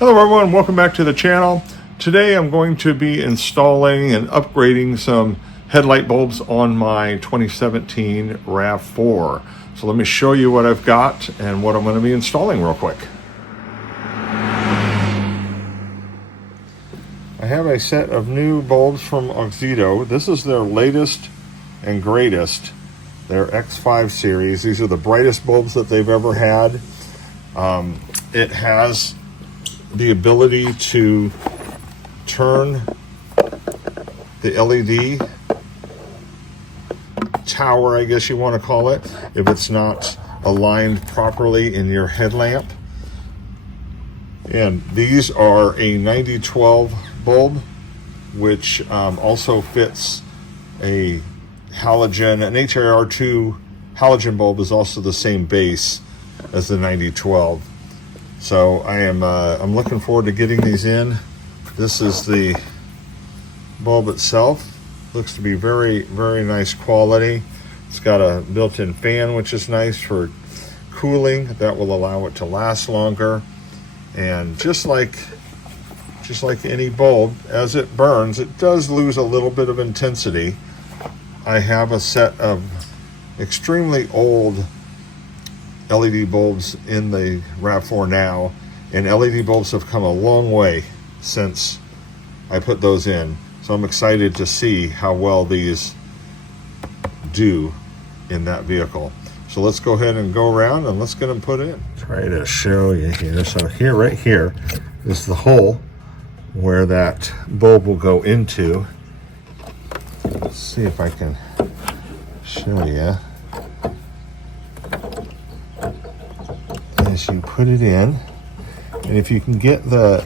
Hello everyone, welcome back to the channel. Today I'm going to be installing and upgrading some headlight bulbs on my 2017 RAV4. So let me show you what I've got and what I'm going to be installing real quick. I have a set of new bulbs from AUXITO. This is their latest and greatest, their X5 series. These are the brightest bulbs that they've ever had. It has the ability to turn the LED tower, I guess you want to call it, if it's not aligned properly in your headlamp. And these are a 9012 bulb, which also fits a halogen. An HIR2 halogen bulb is also the same base as the 9012. So I'm looking forward to getting these in. This is the bulb itself. Looks to be very, very nice quality. It's got a built-in fan, which is nice for cooling. That will allow it to last longer. And just like any bulb, as it burns, it does lose a little bit of intensity. I have a set of extremely old LED bulbs in the RAV4 now, and LED bulbs have come a long way since I put those in. So I'm excited to see how well these do in that vehicle. So let's go ahead and go around and let's get them put in. Try to show you here. So here, right here, is the hole where that bulb will go into. Let's see if I can show you. As you put it in, and if you can get the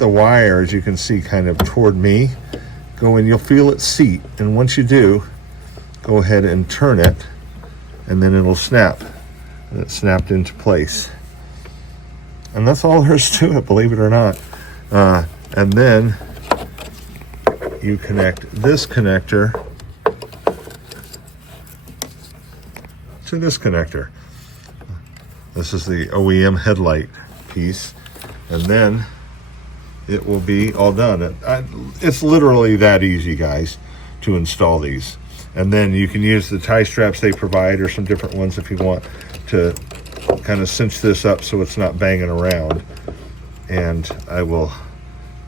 wires, you can see kind of toward me going, you'll feel it seat, and once you do, go ahead and turn it, and then it'll snap, and it's snapped into place. And that's all there is to it, believe it or not. And then you connect this connector to this connector. This is the OEM headlight piece, and then it will be all done. It's literally that easy, guys, to install these. And then you can use the tie straps they provide, or some different ones if you want, to kind of cinch this up so it's not banging around. And I will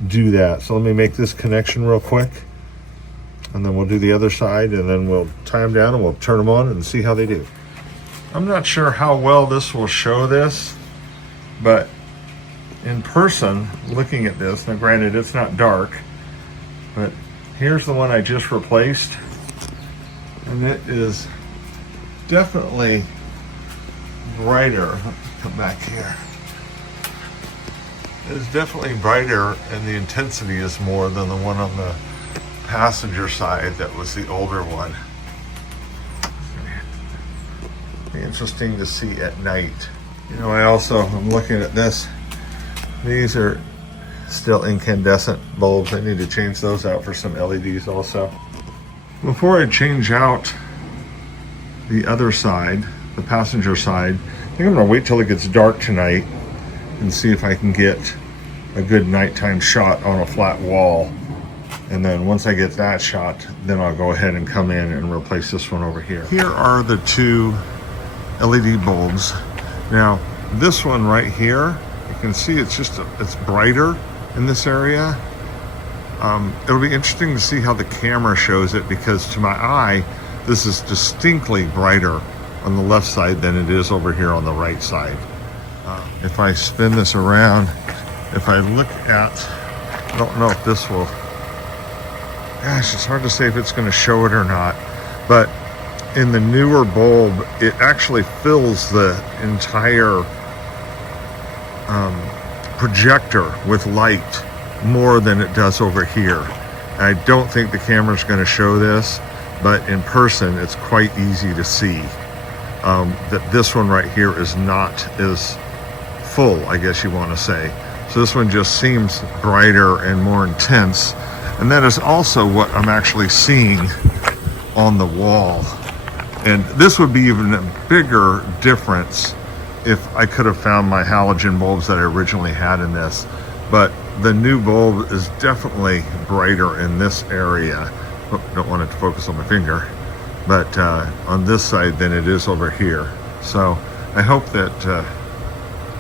do that. So let me make this connection real quick, and then we'll do the other side, and then we'll tie them down and we'll turn them on and see how they do. I'm not sure how well this will show this, but in person, looking at this, now granted it's not dark, but here's the one I just replaced, and it is definitely brighter. Let me come back here. It is definitely brighter, and the intensity is more than the one on the passenger side that was the older one. Interesting to see at night. You know, I'm looking at this. These are still incandescent bulbs. I need to change those out for some LEDs also. Before I change out the other side, the passenger side, I think I'm gonna wait till it gets dark tonight and see if I can get a good nighttime shot on a flat wall. And then once I get that shot, then I'll go ahead and come in and replace this one over here. Here are the two LED bulbs. Now this one right here, you can see it's brighter in this area. It'll be interesting to see how the camera shows it, because to my eye this is distinctly brighter on the left side than it is over here on the right side. If I spin this around, if I look at, I don't know if this will, gosh, it's hard to say if it's going to show it or not, but in the newer bulb, it actually fills the entire projector with light more than it does over here. I don't think the camera's going to show this, but in person it's quite easy to see that this one right here is not as full, I guess you want to say. So this one just seems brighter and more intense, and that is also what I'm actually seeing on the wall. And this would be even a bigger difference if I could have found my halogen bulbs that I originally had in this, but the new bulb is definitely brighter in this area. Oh, don't want it to focus on my finger, but on this side than it is over here. So I hope that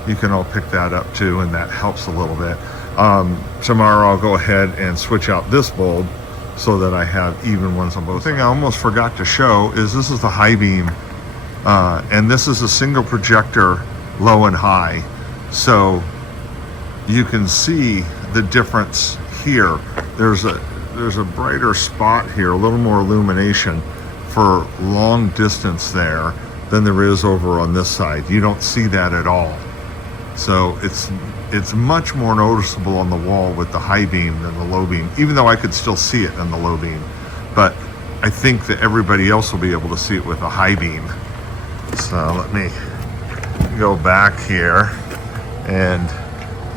you can all pick that up too, and that helps a little bit. Tomorrow I'll go ahead and switch out this bulb so that I have even ones on both. The thing I almost forgot to show is this is the high beam, and this is a single projector, low and high. So you can see the difference here. There's a brighter spot here, a little more illumination for long distance there than there is over on this side. You don't see that at all. So it's much more noticeable on the wall with the high beam than the low beam, even though I could still see it in the low beam. But I think that everybody else will be able to see it with a high beam. So let me go back here, and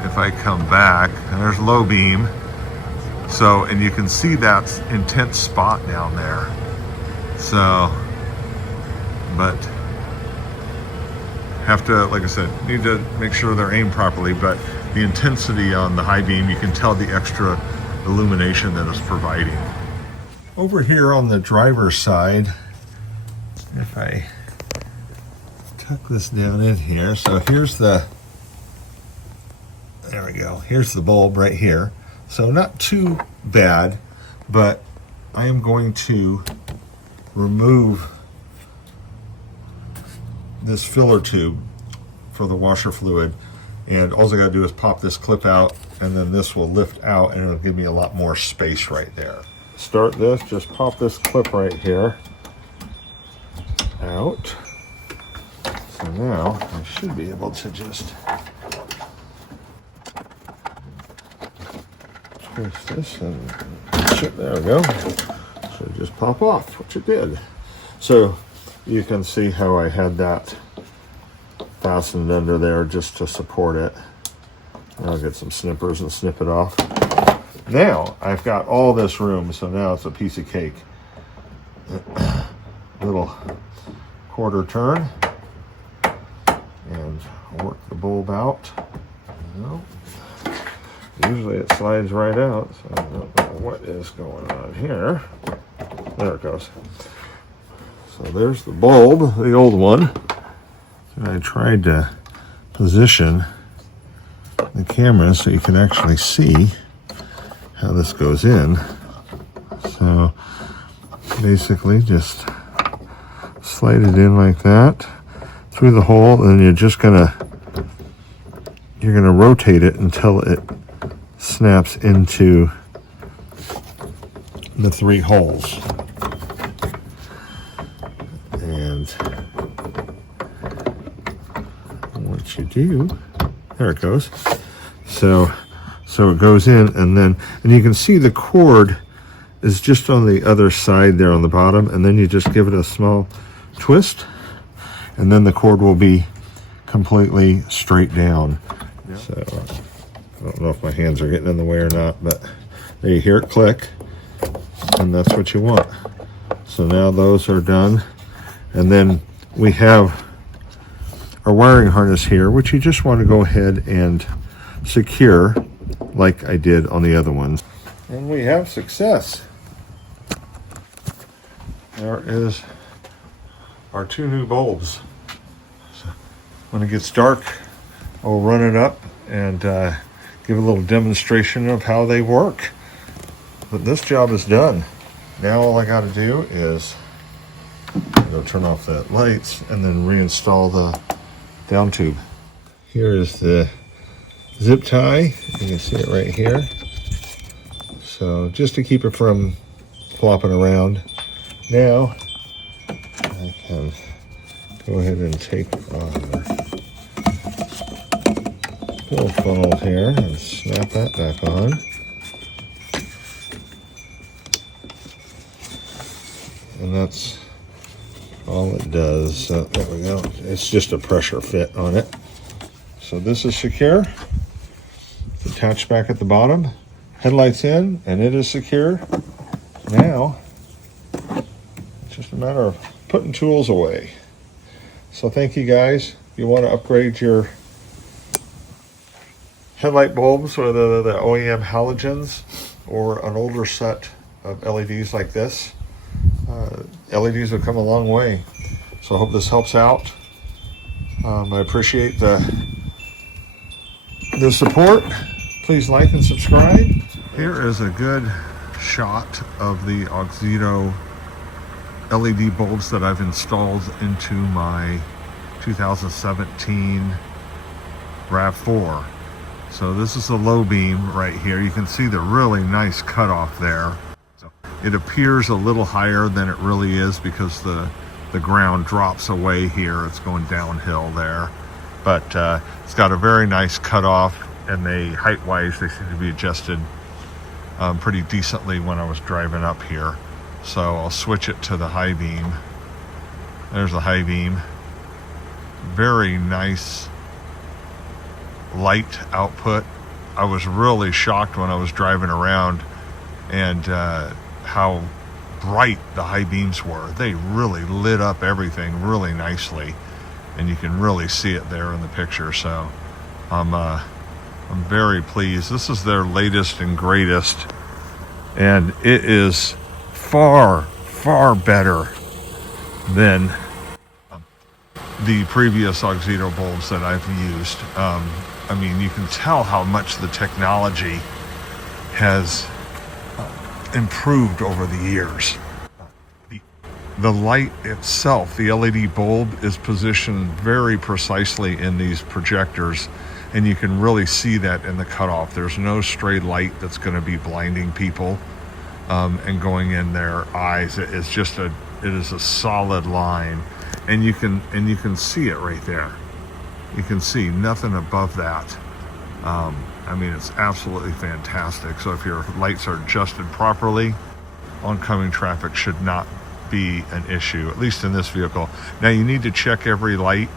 if I come back, and there's low beam. So, and you can see that intense spot down there. So, but have to, like I said, need to make sure they're aimed properly, but the intensity on the high beam, you can tell the extra illumination that it's providing. Over here on the driver's side, if I tuck this down in here, so here's the, there we go, here's the bulb right here. So not too bad, but I am going to remove this filler tube for the washer fluid, and all I gotta do is pop this clip out, and then this will lift out and it'll give me a lot more space right there. Start this, just pop this clip right here out. So now I should be able to just twist this and there we go. Should just pop off, which it did. So you can see how I had that fastened under there just to support it. I'll get some snippers and snip it off. Now I've got all this room, so now it's a piece of cake. Little quarter turn and work the bulb out. Well, usually it slides right out, so I don't know what is going on here. There it goes. So there's the bulb, the old one. And I tried to position the camera so you can actually see how this goes in. So basically just slide it in like that through the hole, and you're gonna rotate it until it snaps into the 3 holes. And what you do, there it goes. So it goes in, and you can see the cord is just on the other side there on the bottom, and then you just give it a small twist, and then the cord will be completely straight down. Yeah. So I don't know if my hands are getting in the way or not, but there you hear it click, and that's what you want. So now those are done, and then we have our wiring harness here, which you just want to go ahead and secure like I did on the other ones. And we have success. There is our 2 new bulbs. So when it gets dark, I'll run it up and give a little demonstration of how they work. But this job is done. Now all I got to do is turn off the lights and then reinstall the down tube. Here is the zip tie. You can see it right here. So just to keep it from flopping around. Now I can go ahead and take our little funnel here and snap that back on. And that's all it does. So there we go. It's just a pressure fit on it. So this is secure. It's attached back at the bottom. Headlights in, and it is secure. Now it's just a matter of putting tools away. So thank you guys. you want to upgrade your headlight bulbs, whether the OEM halogens or an older set of LEDs like this, LEDs have come a long way. So I hope this helps out. I appreciate the support. Please like and subscribe. Here is a good shot of the AUXITO LED bulbs that I've installed into my 2017 RAV4. So this is the low beam right here. You can see the really nice cutoff there. So it appears a little higher than it really is because the ground drops away here. It's going downhill there. But it's got a very nice cutoff, and they height-wise, they seem to be adjusted pretty decently when I was driving up here. So I'll switch it to the high beam. There's the high beam. Very nice light output. I was really shocked when I was driving around and how bright the high beams were. They really lit up everything really nicely, and you can really see it there in the picture. So I'm very pleased. This is their latest and greatest, and it is far better than the previous AUXITO bulbs that I've used. I mean, you can tell how much the technology has improved over the years. The light itself, the LED bulb, is positioned very precisely in these projectors, and you can really see that in the cutoff. There's no stray light that's going to be blinding people and going in their eyes. It is a solid line, and you can see it right there. You can see nothing above that. I mean, it's absolutely fantastic. So if your lights are adjusted properly, oncoming traffic should not be an issue, at least in this vehicle. Now you need to check every light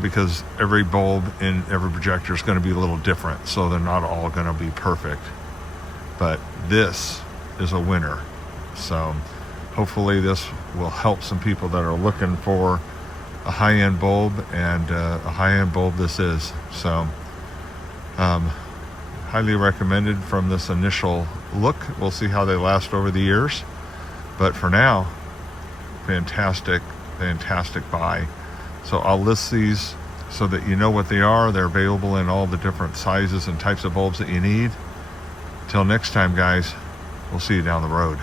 because every bulb in every projector is going to be a little different, so they're not all going to be perfect. But this is a winner. So hopefully this will help some people that are looking for a high-end bulb, and a high-end bulb this is. So highly recommended from this initial look. We'll see how they last over the years, but for now, fantastic buy. So I'll list these so that you know what they are. They're available in all the different sizes and types of bulbs that you need. Till next time, guys, we'll see you down the road.